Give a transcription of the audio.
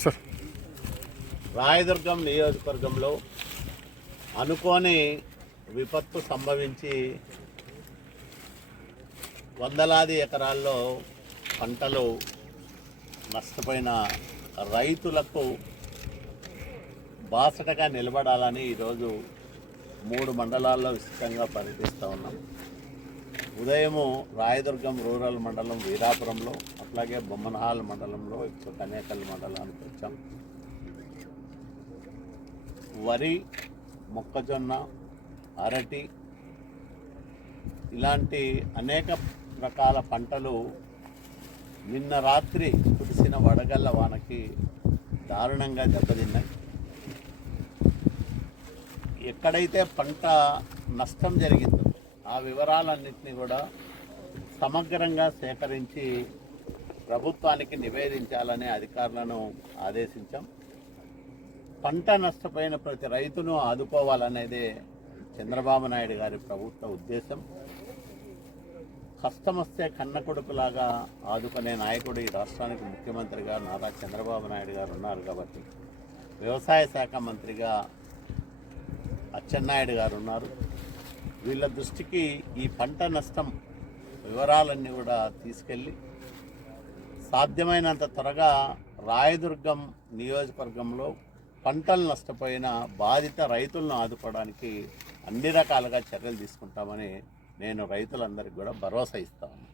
Sir. Rayadurgam నియోజకవర్గంలో అనుకోని విపత్తు సంభవించి వందలాది ఎకరాల్లో పంటలు నష్టపోయిన రైతులకు బాసటగా నిలబడాలని ఈరోజు మూడు మండలాల్లో విస్తృతంగా పర్యటిస్తూ ఉన్నాం. ఉదయము రాయదుర్గం రూరల్ మండలం వీరాపురంలో అట్లాగే బొమ్మనహాల్ మండలంలో ఇప్పుడు కనేకల్ మండలానికి వచ్చాం. వరి మొక్కజొన్న అరటి ఇలాంటి అనేక రకాల పంటలు నిన్న రాత్రి కురిసిన వడగళ్ళ వానకి దారుణంగా దెబ్బతిన్నాయి. ఎక్కడైతే పంట నష్టం జరిగిందో ఆ వివరాలన్నింటినీ కూడా సమగ్రంగా సేకరించి ప్రభుత్వానికి నివేదించాలని అధికారులను ఆదేశించాం. పంట నష్టపోయిన ప్రతి రైతును ఆదుకోవాలనేదే చంద్రబాబు నాయుడు గారి ప్రభుత్వ ఉద్దేశం. కష్టమస్తే కన్న కొడుకులాగా ఆదుకునే నాయకుడు ఈ రాష్ట్రానికి ముఖ్యమంత్రిగా నారా చంద్రబాబు నాయుడు గారు ఉన్నారు కాబట్టి వ్యవసాయ శాఖ మంత్రిగా అచ్చెన్నాయుడు గారు ఉన్నారు. వీళ్ళ దృష్టికి ఈ పంట నష్టం వివరాలన్నీ కూడా తీసుకెళ్ళి సాధ్యమైనంత త్వరగా రాయదుర్గం నియోజకవర్గంలో పంటలు నష్టపోయిన బాధిత రైతులను ఆదుకోవడానికి అన్ని రకాలుగా చర్యలు తీసుకుంటామని నేను రైతులందరికీ కూడా భరోసా ఇస్తాను